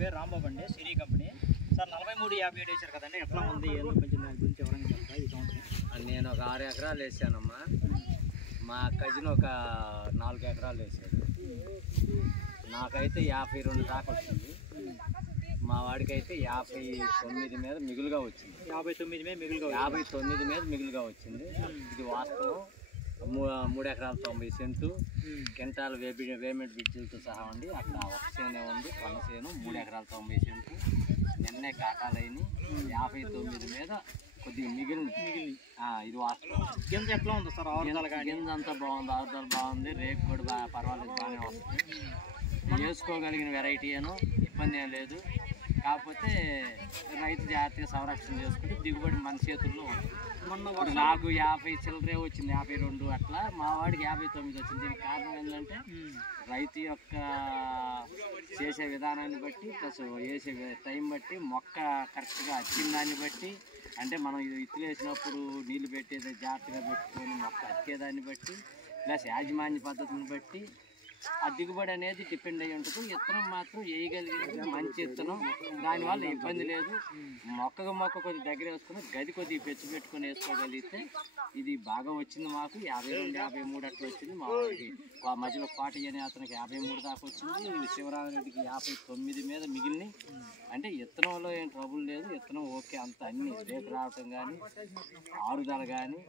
పేరు రాంబాబు అండి, సిరీ company. Sir 43-57 వేసారు కదండి, ఎట్లా ఉంది ఏందో కొంచెం దాని గురించి ఎవరైనా చెప్తారా ఈ సంవత్సరం? నేను ఒక 6 ఎకరాలు వేసానమ్మా. మా కజిన్ ఒక 4 ఎకరాలు వేసాడు. నాకైతే 52 దాకా వచ్చింది. మా వాడికైతే 59 మీద మిగులుగా వచ్చింది. 59 మీద మిగులుగా 59 మీద మిగులుగా వచ్చింది. ఇది వాస్తవం. 3 ఎకరాల 90 సెంటు కింటాల వేమెంట్ బిడ్జీలతో సహా ఉండి అక్కడ ఒక చేనే ఉంది, కొన్న చేను 3 ఎకరాల 90 సెంటు. నిన్నే కాటాలైన 59 మీద కొద్దిగా మిగిలింది. ఇది వాస్తవం. గింజ ఎట్లా ఉంది సార్? గింజ అంతా బాగుంది, ఆరుదల బాగుంది, రేపు కూడా పర్వాలేదు, బాగానే వస్తుంది. వేసుకోగలిగిన వెరైటీ ఏనో ఇబ్బంది ఏం లేదు. కాకపోతే రైతు జాగ్రత్తగా సంరక్షణ చేసుకుంటే దిగుబడి మన చేతుల్లో ఉంటుంది. నాకు 50 చిల్లరే వచ్చింది, 52 అట్లా. మా వాడికి 59 వచ్చింది. దీనికి కారణం ఏంటంటే రైతు యొక్క చేసే విధానాన్ని బట్టి ప్లస్ వేసే టైం బట్టి మొక్క కరెక్ట్గా వచ్చిన దాన్ని బట్టి, అంటే మనం ఇది ఇత్తులు వేసినప్పుడు నీళ్లు పెట్టేది జాగ్రత్తగా పెట్టుకొని మొక్క అతికేదాన్ని బట్టి ప్లస్ యాజమాన్య పద్ధతిని బట్టి ఆ దిగుబడి అనేది డిపెండ్ అయ్యి ఉంటుంది. విత్తనం మాత్రం వేయగలిగితే మంచి విత్తనం, దానివల్ల ఇబ్బంది లేదు. మొక్క కొద్ది దగ్గర వేసుకుని గది కొద్దిగా పెంచి పెట్టుకొని వేసుకోగలిగితే ఇది బాగా వచ్చింది. మాకు 52-53 అట్లా వచ్చింది. మా వాడికి మధ్యలో కోటయ్య అనే అతనికి 53 దాకా వచ్చింది. శివరామరెడ్డికి 59 మీద మిగిలినాయి. అంటే విత్తనంలో ఏం ట్రబుల్ లేదు, విత్తనం ఓకే. అంత అన్ని రేపు రావటం కానీ, ఆరుదల కానీ,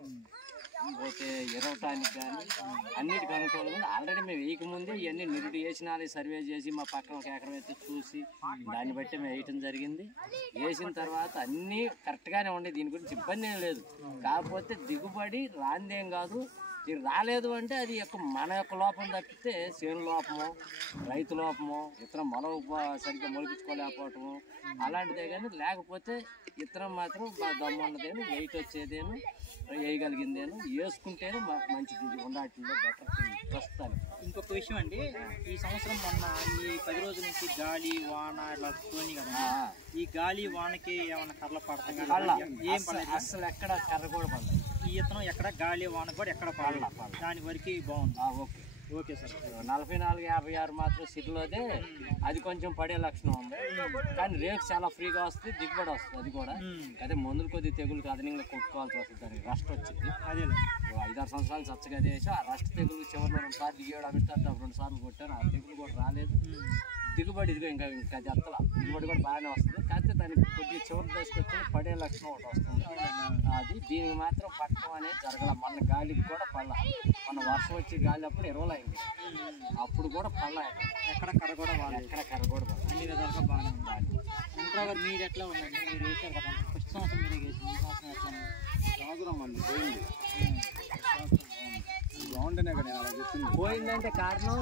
పోతే ఎరవటానికి కానీ అన్నిటికీ అనుకూలంగా. ఆల్రెడీ మేము వేయకముందే ఇవన్నీ నిరుడు వేసినాలి, సర్వే చేసి మా పక్కన ఒక ఎకరం అయితే చూసి దాన్ని బట్టి మేము వేయటం జరిగింది. వేసిన తర్వాత అన్నీ కరెక్ట్గానే ఉండే, దీని గురించి ఇబ్బంది ఏం లేదు. కాకపోతే దిగుబడి రాందేం కాదు. ఇది రాలేదు అంటే అది మన యొక్క లోపం తప్పితే చేను లోపము, రైతు లోపము, విత్తనం సరిగ్గా మొలిపించుకోలేకపోవటము అలాంటిదే. కానీ లేకపోతే విత్తనం మాత్రం దమ్ము ఉన్నదేను, వెయిట్ వచ్చేదేను, వేయగలిగిందేను, వేసుకుంటేనే మంచిది. ఉండాటిలో బెటర్ ప్రస్తుతానికి. ఇంకొక విషయం అండి, ఈ సంవత్సరం మొన్న ఈ 10 రోజుల నుంచి గాలి వాన ఇట్లా పోయి కదా, ఈ గాలి వానకి ఏమన్నా కర్రలు పడతాం? ఏం పడలేదు అసలు, ఎక్కడ కర్ర కూడా పడలేదు. ఈ విత్తనం ఎక్కడ గాలి వాన కూడా ఎక్కడ పడాలి, దాని వరకు బాగుంది. Okay okay sir. 44-56 మాత్రం సిటీలోదే అది కొంచెం పడే లక్షణం ఉంది. కానీ రేట్ చాలా ఫ్రీగా వస్తుంది, దిగుబడి వస్తుంది. అది కూడా అదే మందులు కొద్ది తెగులు అదనంగా కొట్టుకోవాల్సి వస్తుంది. దానికి రస్ట్ వచ్చింది. అదే 5-6 సంవత్సరాలు చచ్చగా చేసి ఆ రస్ట్ తెగులు చివరిలో 2 సార్లు 7 అమితారు, 2 సార్లు కొట్టాను. ఆ తెగులు కూడా రాలేదు. దిగుబడి ఇదిగో ఇంకా జత్తల దిగుబడి కూడా బాగానే వస్తుంది. కాకపోతే దానికి కొద్దిగా చివరి తీసుకొచ్చి పడే లక్షణం ఒకటి వస్తుంది. అది దీనికి మాత్రం పట్టడం అనేది జరగల. మన గాలికి కూడా పళ్ళ, మన వర్షం వచ్చి గాలి అప్పుడు 20 అయింది, అప్పుడు కూడా పళ్ళ. ఎక్కడ కర్ర కూడా బాగా, ఎక్కడ కర్ర కూడా అన్ని విధాలుగా బాగానే ఉండాలి. ఇంట్రావర్ మీరు ఎట్లా ఉందండి? మీరు వేసారు కదా, ఫస్ట్ సంవత్సరం మీరే వేసి ఈ సంవత్సరం ఎట్లా సంవత్సరం అండి పోయింది. బాగుంటేనే కదా నేను అలా చెప్పింది. పోయిందంటే కారణం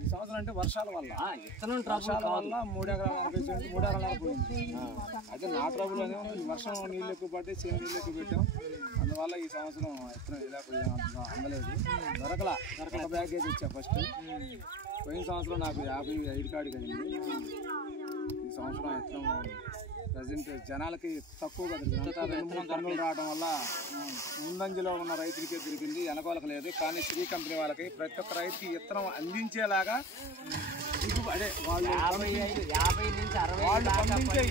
ఈ సంవత్సరం అంటే వర్షాల వల్ల, విత్తనం వర్షాల వల్ల 3 ఎకరాల 40 సెంట్లు 3 ఎకరాల పోయింది. అయితే నా ట్రబుల్ అనేది వర్షం నీళ్ళు ఎక్కువ పట్టి చేను నీళ్ళు ఎక్కువ పెట్టాం. అందువల్ల ఈ సంవత్సరం విత్తనం ఇలా అందలేదు, దొరకల ప్యాకేజ్ ఇచ్చా ఫస్ట్. పోయిన సంవత్సరం నాకు 55 కాడికి అయింది. ఈ సంవత్సరం విత్తనం ప్రజెంట్ జనాలకి తక్కువగా దొరికింది. 2-3 టన్నులు రావడం వల్ల ముందంజలో ఉన్న రైతులకే దొరికింది, వెనకాలకు లేదు. కానీ శ్రీ కంపెనీ వాళ్ళకి ప్రతి ఒక్క రైతుకి విత్తనం అందించేలాగా అదే వాళ్ళు 50 నుంచి 60 పంపించే